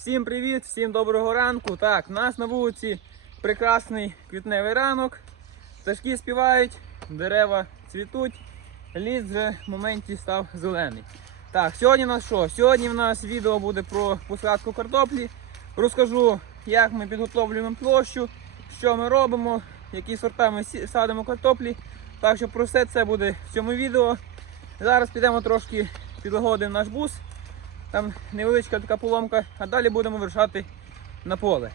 Всім привіт, всім доброго ранку. Так, у нас на вулиці прекрасний квітневий ранок. Пташки співають, дерева цвітуть, ліс вже в моменті став зелений. Так, сьогодні у нас що? Сьогодні в нас відео буде про посадку картоплі. Розкажу, як ми підготовлюємо площу, що ми робимо, які сорта ми садимо картоплі. Так що про все це буде в цьому відео. Зараз підемо трошки підлагодимо наш бус. Там невеличка така поломка, а далі будемо вирушати на поле.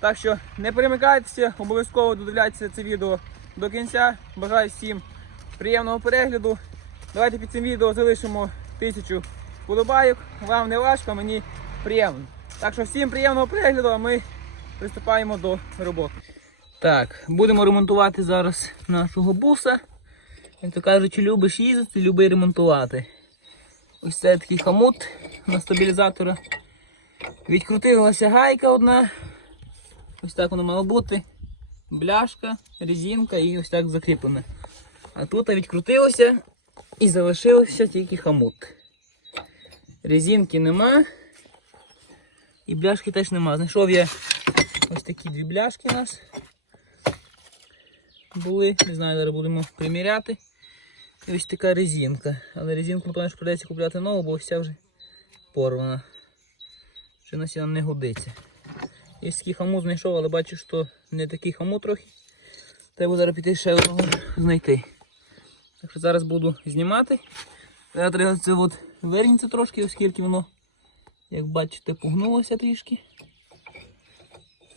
Так що не перемикайтеся, обов'язково додивляйтеся це відео до кінця. Бажаю всім приємного перегляду. Давайте під цим відео залишимо тисячу вподобайок. Вам не важко, мені приємно. Так що всім приємного перегляду, а ми приступаємо до роботи. Так, будемо ремонтувати зараз нашого буса. Як то кажуть, любиш їздити, люби ремонтувати. Ось це такий хамут на стабілізатора. Відкрутилася гайка одна. Ось так воно мало бути. Бляшка, резинка і ось так закріплене. А тут відкрутилося і залишився тільки хамут. Резинки нема. І бляшки теж нема. Знайшов я ось такі дві бляшки у нас. Були, не знаю, зараз будемо приміряти. І ось така резинка. Але резинку, напевно, що придеться купляти нову, бо ця вже порвана. Ще на сіна не годиться. І ось такий хамут знайшов, але бачу, що не такий хамут трохи. Треба зараз піти ще одного знайти. Так що зараз буду знімати. Зараз треба це от верніться трошки, оскільки воно, як бачите, погнулося трішки.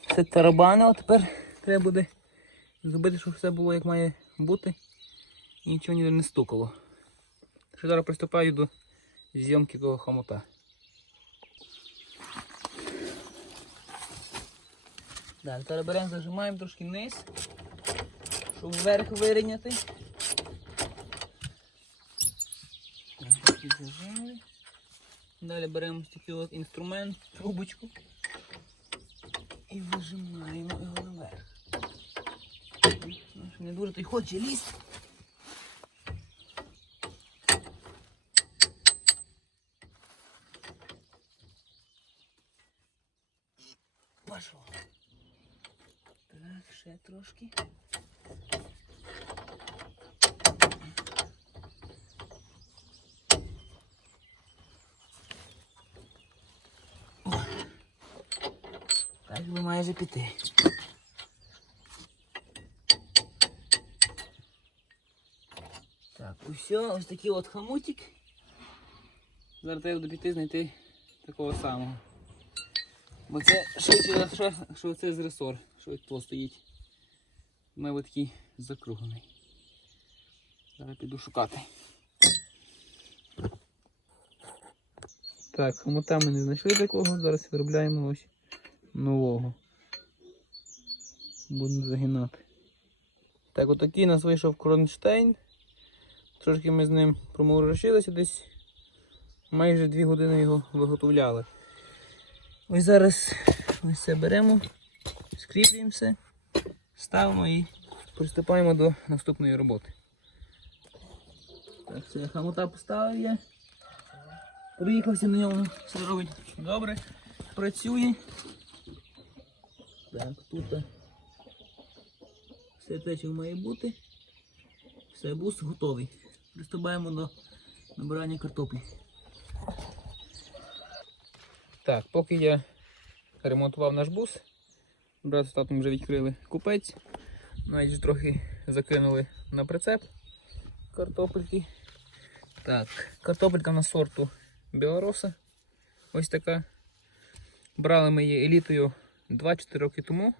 Все тарабанило, тепер треба буде зробити, щоб все було як має бути і нічого ніде не стукало. Що зараз приступаю до зйомки того хомута. Так, зараз беремо, зажимаємо трошки вниз, щоб вверх вирівняти. Далі беремо такий от інструмент, трубочку і вижимаємо його наверх. Не дуже той хоче лізти. Пошло. Так, ще трошки. О. Так би майже піти. Так, усе, ось такий от хамутик. Зараз треба буде піти знайти такого самого. Бо це швидше що це з ресор, що тут стоїть. Мене такий закруглений. Зараз піду шукати. Так, хомута ми не знайшли такого, зараз виробляємо ось нового. Будемо загинати. Так, отакий у нас вийшов кронштейн. Трошки ми з ним проморочилися десь. Майже 2 години його виготовляли. Ось зараз ми все беремо, скріплюємо все, ставимо і приступаємо до наступної роботи. Так, все, хамута поставив я. Проїхався на ньому, все робить добре, працює. Так, тут все те, що має бути. Все, бус готовий. Приступаємо до набирання картоплі. Так, поки я ремонтував наш бус, брат з татом вже відкрили купець, навіть трохи закинули на прицеп картопельки. Так, картопелька на сорту Білороса. Ось така. Брали ми її елітою 2-4 роки тому.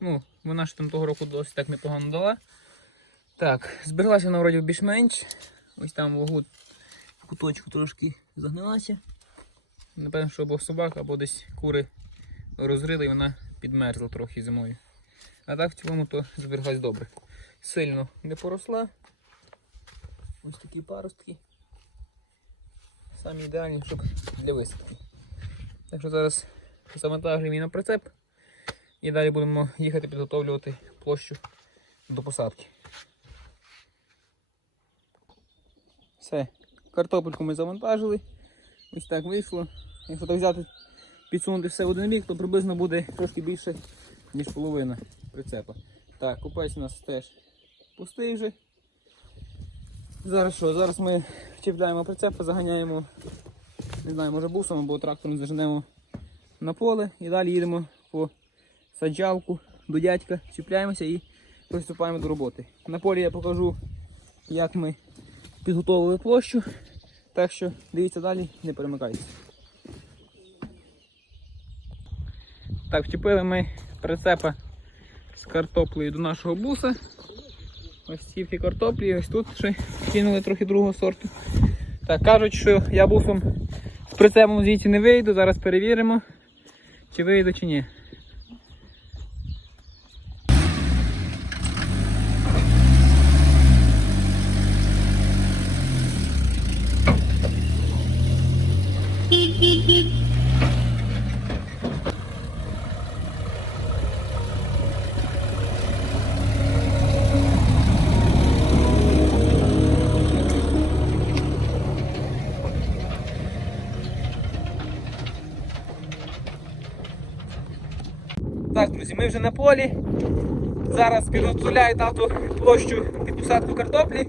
Ну, вона ж там того року досить так непогано дала. Так, збереглася вона вроді більш-менш. Ось там в углу в куточку трошки загнилася. Напевно, що або собака, або десь кури розрили і вона підмерзла трохи зимою. А так в цілому то збереглась добре. Сильно не поросла. Ось такі паростки. Самі ідеальні, щоб для висадки. Так що зараз завантажуємо її на прицеп і далі будемо їхати підготовлювати площу до посадки. Все, картопельку ми завантажили. Ось так вийшло. Якщо так взяти підсунути все в один бік, то приблизно буде трошки більше, ніж половина прицепа. Так, купець у нас теж пустий вже. Зараз що? Зараз ми вчіпляємо прицеп, заганяємо, не знаю, може бусом або трактором заженемо на поле і далі їдемо по саджалку до дядька, чіпляємося і приступаємо до роботи. На полі я покажу, як ми підготовили площу. Так що дивіться далі, не перемикайтеся. Так, вчепили ми прицепа з картоплею до нашого буса. Ось ці всі картоплі, ось тут ще кинули трохи другого сорту. Так, кажуть, що я бусом з прицепом звідси не вийду, зараз перевіримо, чи вийду, чи ні. Так, друзі, ми вже на полі. Зараз підготовляє тато площу під посадку картоплі,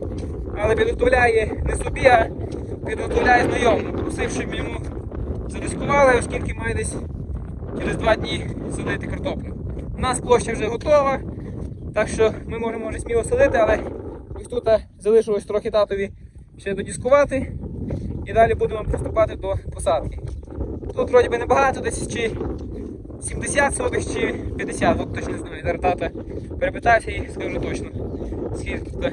але підготовляє не собі, а підготовляє знайомому. Просив, щоб йому задискували, оскільки має десь через два дні садити картоплю. У нас площа вже готова, так що ми можемо вже сміло садити, але ось тут залишилось трохи татові ще додіскувати. І далі будемо приступати до посадки. Тут вроді би небагато, десь чи 70 сотих чи 50, от точно не знаю. Зараз тата перепитався і скажу точно, скільки тут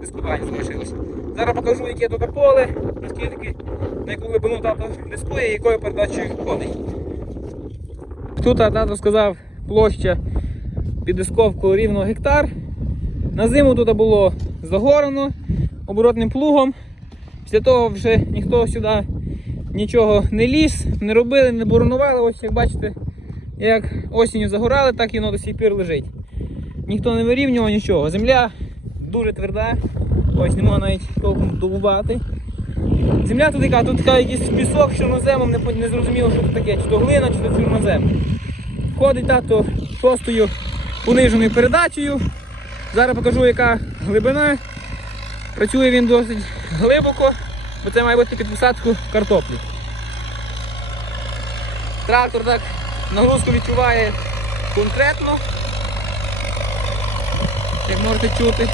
дискування залишилось. Зараз покажу, яке тут поле, наскільки, на яку глибину тато дискує і якою передачею ходить. Тут тато сказав, площа під дисковкою рівно гектар. На зиму тут було загорано оборотним плугом. Після того вже ніхто сюди нічого не ліз, не робили, не боронували. Ось як бачите, як осінню загорали, так і воно до сих пір лежить. Ніхто не вирівнював нічого. Земля дуже тверда, ось нема навіть толком добувати. Земля тут яка, тут така якийсь пісок з чорноземом, не, зрозуміло, що це таке, чи то глина, чи то чорнозем. Ходить тато шостою пониженою передачею. Зараз покажу, яка глибина. Працює він досить глибоко, бо це має бути під посадку картоплі. Трактор так нагрузку відчуває конкретно. Як можете чути.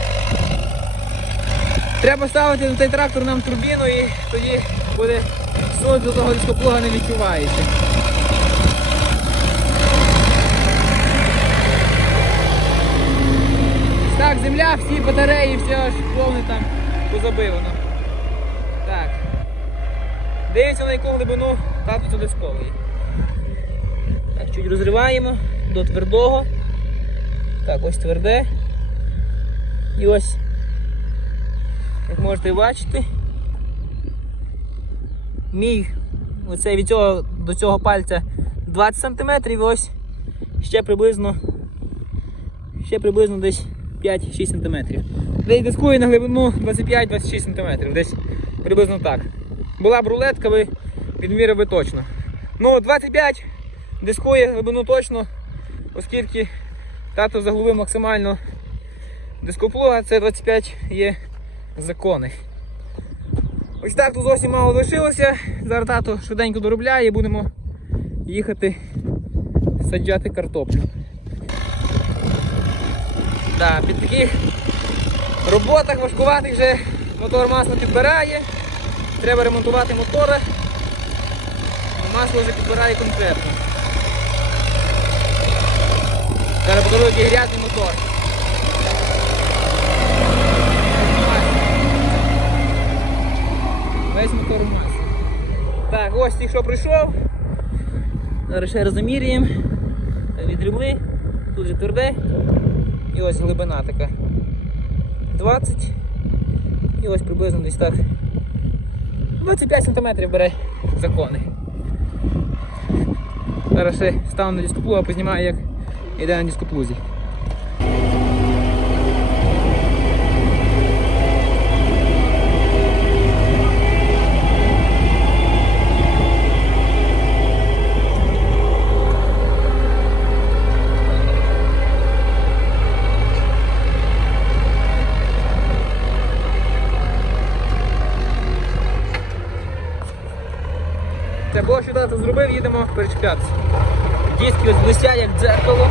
Треба ставити на цей трактор нам турбіну і тоді буде суть до того дископлуга не відчувається. Так, земля, всі батареї, все аж повне там позабивано. Так. Дивіться на яку глибину тату. Так, чуть розриваємо до твердого. Так, ось тверде. І ось, як можете бачити, мій оцей від цього до цього пальця 20 см і ось ще приблизно ще приблизно десь 5-6 см. Десь дискує на глибину 25-26 см, десь приблизно так. Була б рулетка, ви відміряли би точно. Ну, 25 дискує глибину точно, оскільки тато заглубив максимально дископлуга, це 25 є законних. Ось так тут зовсім мало лишилося. Зараз тато швиденько доробляє будемо їхати саджати картоплю. Да, під таких роботах важкуватих вже мотор масло підбирає. Треба ремонтувати мотора. Масло вже підбирає конкретно. Зараз покажу, який грязний мотор. Весь мотор у маслі. Так, ось тільки що прийшов. Зараз ще раз замірюємо. Відрібли. Тут же тверде. І ось глибина така. 20. І ось приблизно десь так. 25 см бере закони. Зараз ще стану на дископлуг, а познімаю, як йде на дископлузі. Це було що дати зробив, їдемо перечіплятися. Діски ось висять як дзеркало.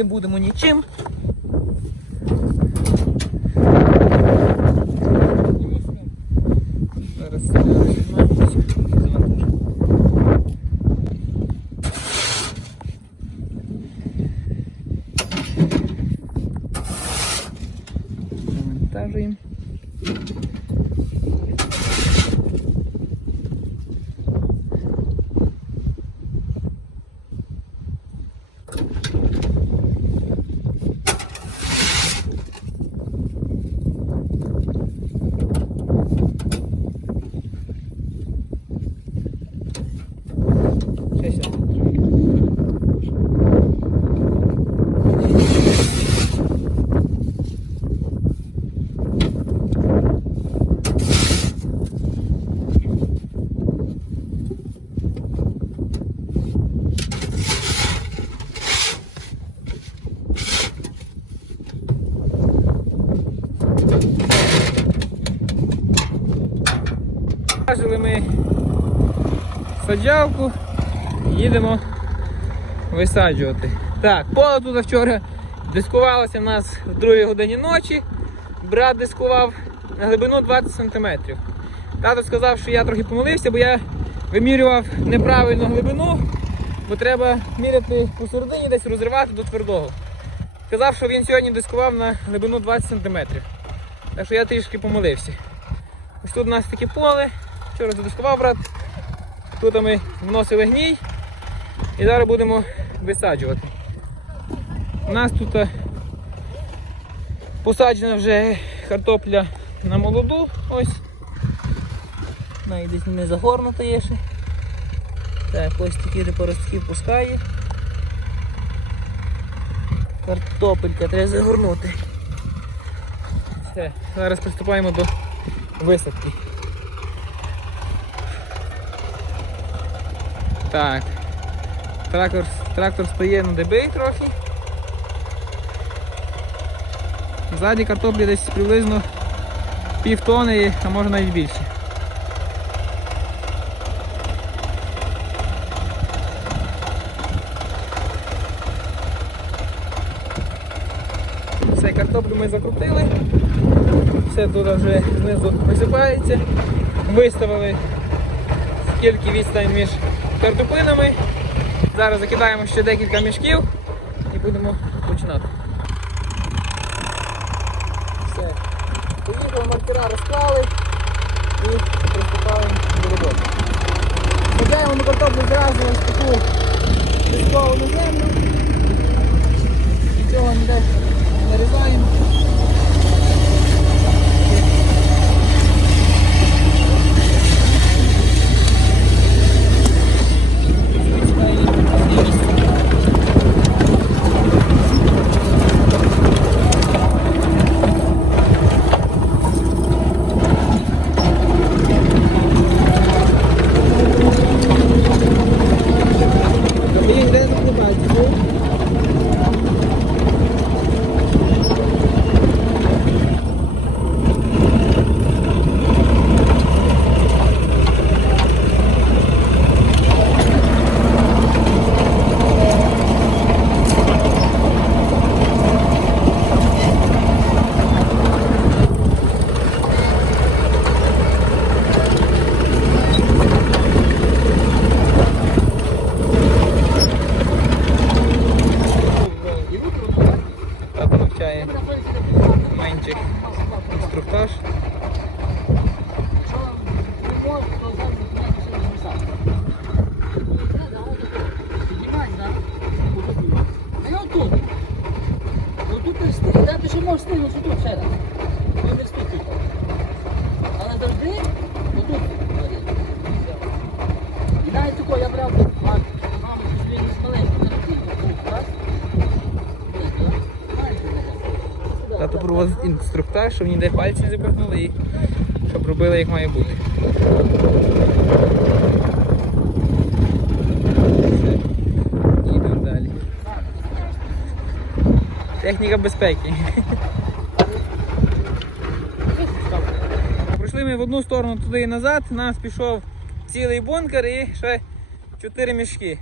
Не будемо нічим. Зараз зараз знімаємося, завантажимо. Завантажуємо. Ще сюди. Бачили ми саджалку, їдемо висаджувати. Так, поле тут вчора дискувалося в нас в 2 годині ночі. Брат дискував на глибину 20 см. Тато сказав, що я трохи помилився, бо я вимірював неправильну глибину, бо треба міряти посередині, десь розривати до твердого. Сказав, що він сьогодні дискував на глибину 20 см. Так що я трішки помилився. Ось тут у нас таке поле. Вчора задискував брат. Тут ми вносили гній і зараз будемо висаджувати. У нас тут е, посаджена вже картопля на молоду. Ось. Навіть десь не загорнута є ще. Так, ось такі же поростки пускає. Картопелька треба загорнути. Все, зараз приступаємо до висадки. Так. Трактор, трактор стає на дебей трохи. Ззаді картоплі десь приблизно пів тони, а може навіть більше. Все, картоплю ми закрутили. Все тут вже знизу висипається. Виставили скільки відстань між картоплинами. Зараз закидаємо ще декілька мішків і будемо починати. Все. Поїхали, маркера розклали і приступаємо до роботи. Садаємо на картоплю зразу ось таку пісковану землю. Нічого ніде не нарізаємо. Їх де не бачите. Тато навчає менших інструктаж. А я отут. Отут ти встиг. Та ти ще можеш стигнути тут ще раз. Ти не встиг тут. Але от інструктаж, щоб ніде пальці запихнули і щоб робили як має бути. Їдемо далі. Техніка безпеки. Пройшли ми в одну сторону туди і назад, нас пішов цілий бункер і ще 4 мішки.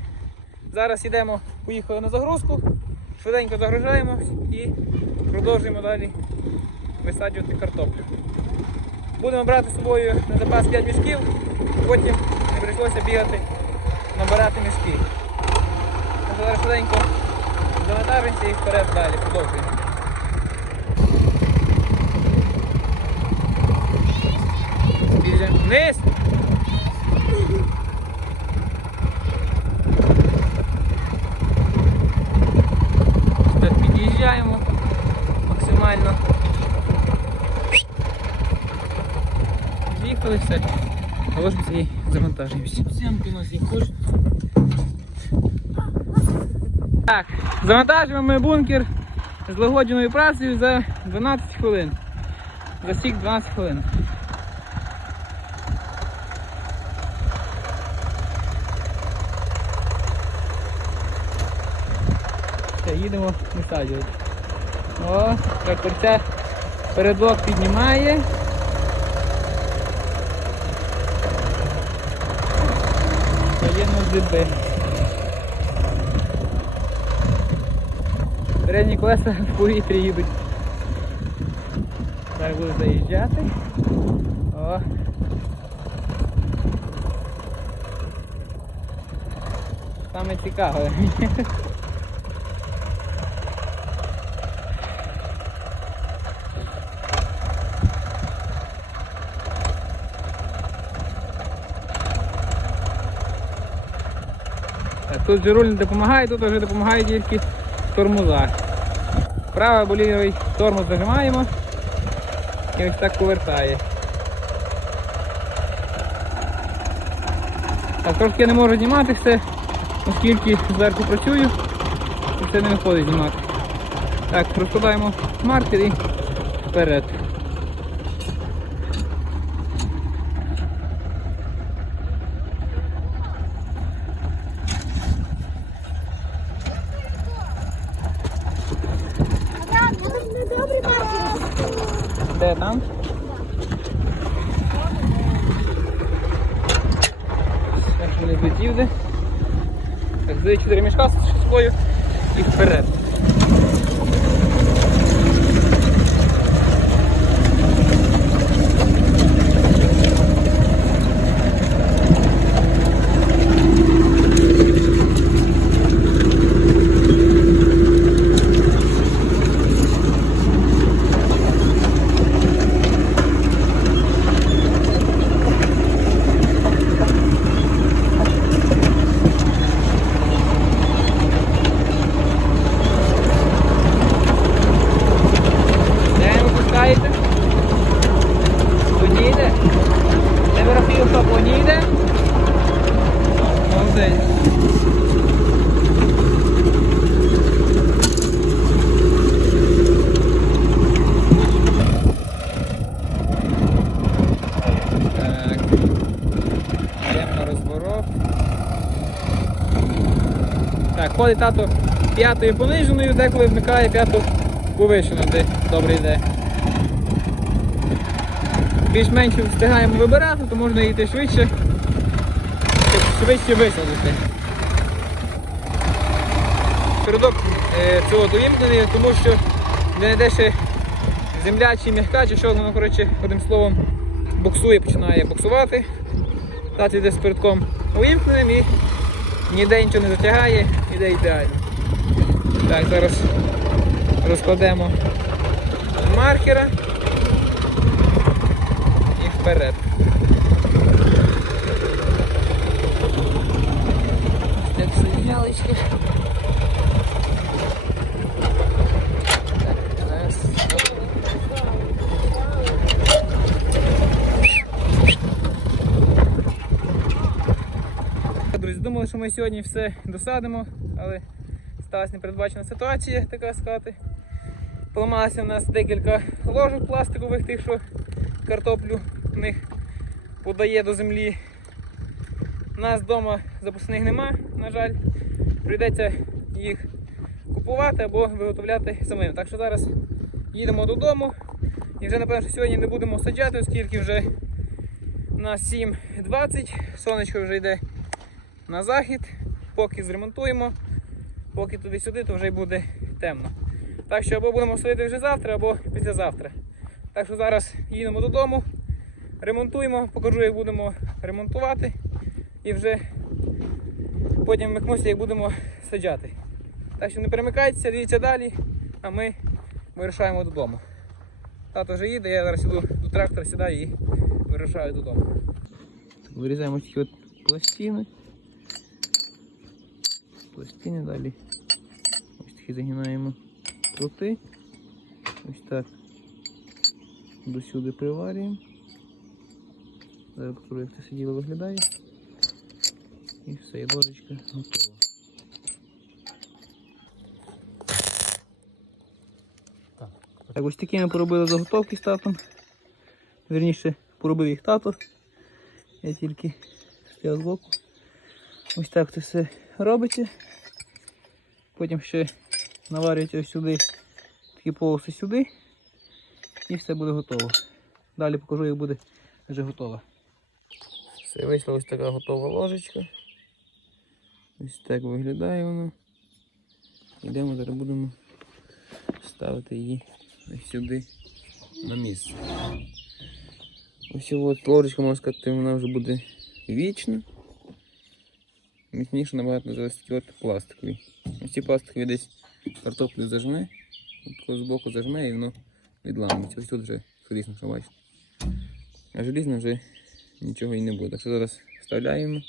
Зараз йдемо, поїхали на загрузку, швиденько загружаємо і продовжуємо далі висаджувати картоплю. Будемо брати з собою на запас 5 мішків, потім не прийшлося бігати, набирати мішки. Зараз швиденько завантажимося і вперед далі, продовжуємо. Вниз. Так, під'їжджаємо максимально. З'їхали все. А ложимося хочеш? Так, завантажуємо ми бункер з лагодженою працею за 12 хвилин. За сік 12 хвилин. Все, їдемо висаджувати. О, тракторця передок піднімає. Дзиби. Передні колеса в повітрі їдуть. Так буду заїжджати. О. Саме цікаве. Тут же руль не допомагає, тут вже допомагає тільки тормоза. Правий боліровий тормоз зажимаємо і ось так повертає. Так, трошки я не можу знімати все, оскільки зверху працюю і все не виходить знімати. Так, розкладаємо маркер і вперед. Де там? Так, не злетів де. Так, за 4 мішка з шишкою і вперед. Де ви пускаєте? Одні йде? Де ви рахуєте, хто одні йде? Молодець. Так. Йдемо на розворот. Ходить тато п'ятою пониженою, деколи вмикає п'яту повишену, де добре йде. Більш-менш встигаємо вибирати, то можна йти швидше, щоб швидше висадити. Передок е, цього довімкнений, тому що не знайде ще земля чи м'яка, чи що, воно, коротше, одним словом, буксує, починає буксувати. Тато йде з передком увімкненим і ніде нічого не затягає, іде ідеально. Так, зараз розкладемо маркера і вперед. Так, раз. Друзі, думали, що ми сьогодні все досадимо, але сталася непередбачена ситуація, така сказати. Поламалося в нас декілька ложок пластикових, тих, що картоплю в них подає до землі. У нас вдома запасних нема, на жаль. Прийдеться їх купувати або виготовляти самим. Так що зараз їдемо додому. І вже напевно що сьогодні не будемо саджати, оскільки вже на 7.20, сонечко вже йде на захід, поки зремонтуємо, поки туди-сюди, то вже й буде темно. Так що або будемо садити вже завтра, або післязавтра. Так що зараз їдемо додому, ремонтуємо, покажу, як будемо ремонтувати і вже потім вмикнуся, як будемо саджати. Так що не перемикайтеся, дивіться далі, а ми вирушаємо додому. Тато вже їде, я зараз іду до трактора сідаю і вирушаю додому. Вирізаємо ось от пластини. Пластини далі. Ось такі загинаємо крути. Ось так. До сюди приварюємо. Зараз покажу, як це все діло виглядає. І все, і ложечка готова. Так, ось такі ми поробили заготовки з татом. Вірніше, поробив їх тато. Я тільки стояв збоку. Ось так це все робиться. Потім ще наварюється сюди такі полоси сюди. І все буде готово. Далі покажу, як буде вже готово. Все, вийшла ось така готова ложечка. Ось так виглядає вона. Йдемо, зараз будемо ставити її ось сюди на місце. Ось от ложечка, можна сказати, вона вже буде вічна. Міцніше набагато пластикові. Ось ці пластикові десь картоплю зажме, з боку зажме і воно відламується. Ось тут вже желізно, що бачите. А желізно вже нічого і не буде. Так що зараз вставляємо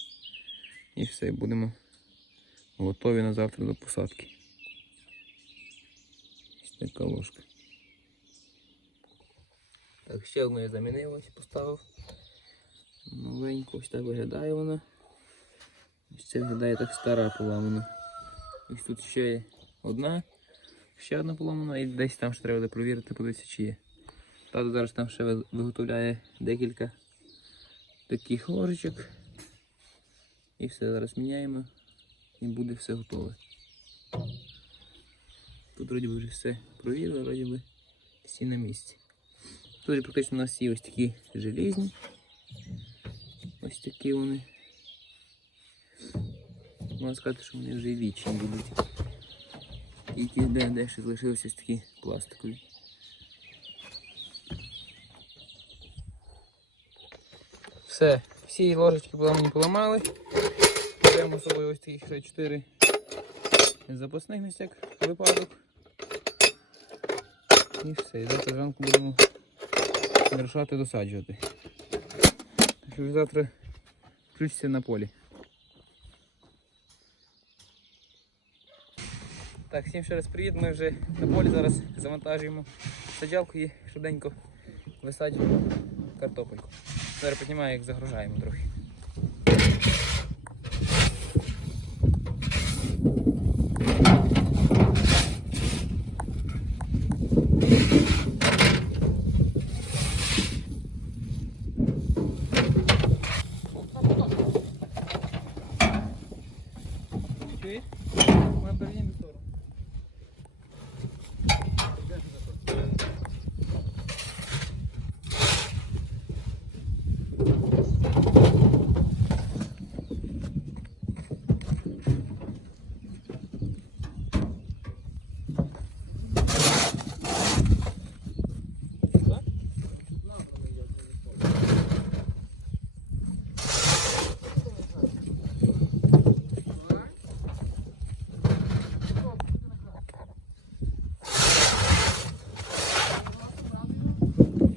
і все, будемо готові на завтра до посадки. Ось така ложка. Так, ще одну я поставив. Новенько, ось так виглядає вона. Ось це виглядає так стара поламана. Ось тут ще є одна, ще одна поламана і десь там ще треба буде провірити, подивитися, чи є. Тато зараз там ще виготовляє декілька таких ложечок. І все зараз міняємо і буде все готове. Тут вроді вже все провірили, вроді всі на місці. Тут практично у нас є ось такі желізні. Ось такі вони. Можна сказати, що вони вже вічні будуть. І ті, де, де ще залишилися такі пластикові. Все, всі ложечки поламані поламали. Беремо з собою ось таких 4 запасних всяк випадок. І все, і завтра зранку будемо вирушати досаджувати. Так що завтра включиться на полі. Так, всім ще раз привіт. Ми вже на полі зараз завантажуємо саджалку і швиденько висаджуємо картопельку. Зараз піднімаю, як загружаємо трохи. Чуєш? Ми перейдемо в сторону.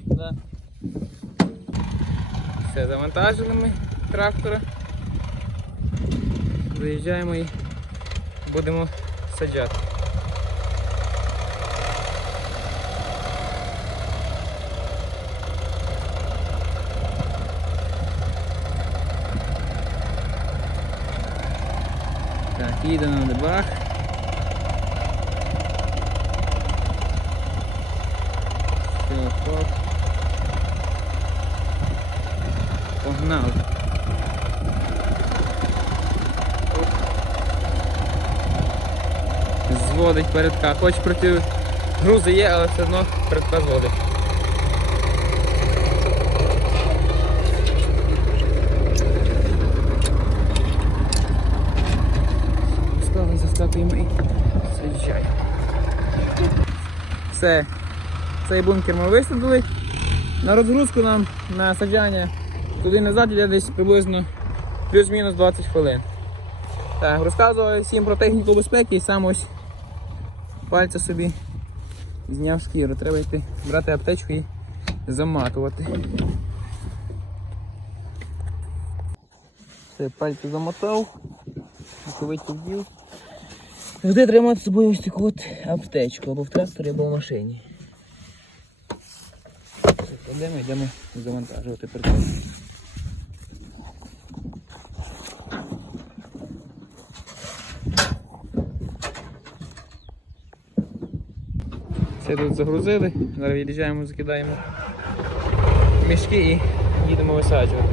Да. Все, завантажили трактора. Виїжджаємо і будемо саджати. Так, їдемо на дебах. Оп, оп. Погнали. Зводить передка. Хоч проти грузи є, але все одно передка зводить. Скали заскакуємо і заїжджаємо. Все. Цей бункер ми висадили. На розгрузку нам на саджання туди назад йде десь приблизно плюс-мінус 20 хвилин. Так, розказував всім про техніку безпеки і сам ось пальця собі зняв шкіру. Треба йти брати аптечку і заматувати. Все, пальці замотав, рукавиці вдів. Завжди треба з собою ось таку от аптечку або в тракторі, або в машині. Йдемо, йдемо завантажувати прикол. Все тут загрузили, зараз від'їжджаємо, закидаємо мішки і їдемо висаджувати.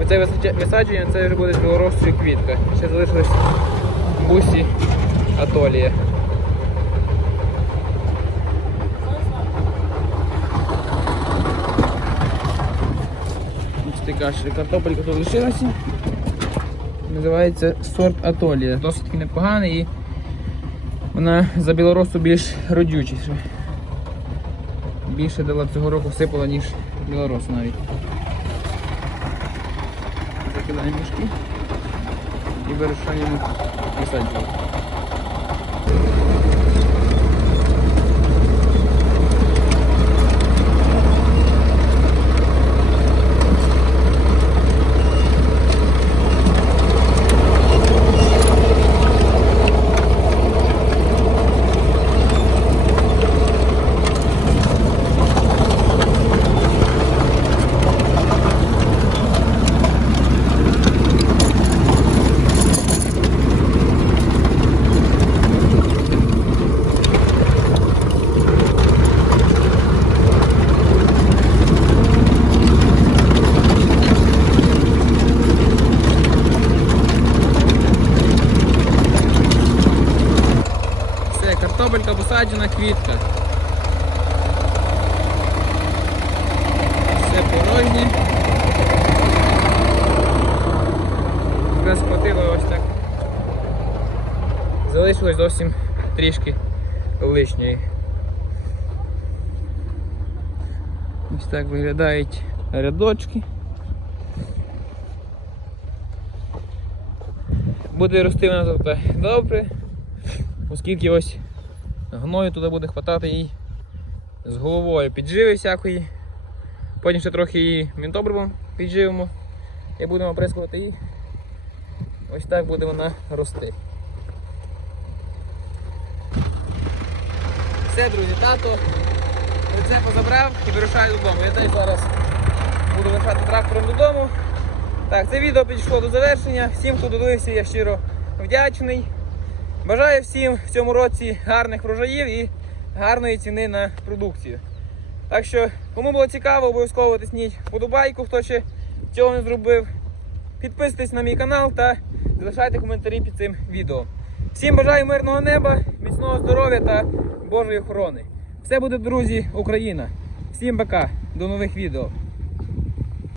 Оце висадження це вже буде білоросчою квітка. Ще залишилось бусі атолія. Ось така картопелька тут лишилася. Називається сорт атолія. Досить непоганий вона за білоросу більш родючіша. Більше дала цього року всипала, ніж білорос навіть. Закидаємо мішки і вирішаємо висаджувати. Все, картопелька посаджена, квітка. Все порожнє. Якраз хватило ось так. Залишилось зовсім трішки лишньої. Ось так виглядають рядочки. Буде рости вона тут добре оскільки ось гною туди буде хватати їй з головою підживи всякої. Потім ще трохи її мінтобривом підживимо і будемо оприскувати її. Ось так буде вона рости. Все, друзі, тато це позабрав і вирушаю додому. Я теж зараз буду вирушати трактором додому. Так, це відео підійшло до завершення. Всім, хто додивився, я щиро вдячний. Бажаю всім в цьому році гарних врожаїв і гарної ціни на продукцію. Так що, кому було цікаво, обов'язково тисніть вподобайку, хто ще цього не зробив. Підписуйтесь на мій канал та залишайте коментарі під цим відео. Всім бажаю мирного неба, міцного здоров'я та Божої охорони. Все буде, друзі, Україна. Всім пока, до нових відео.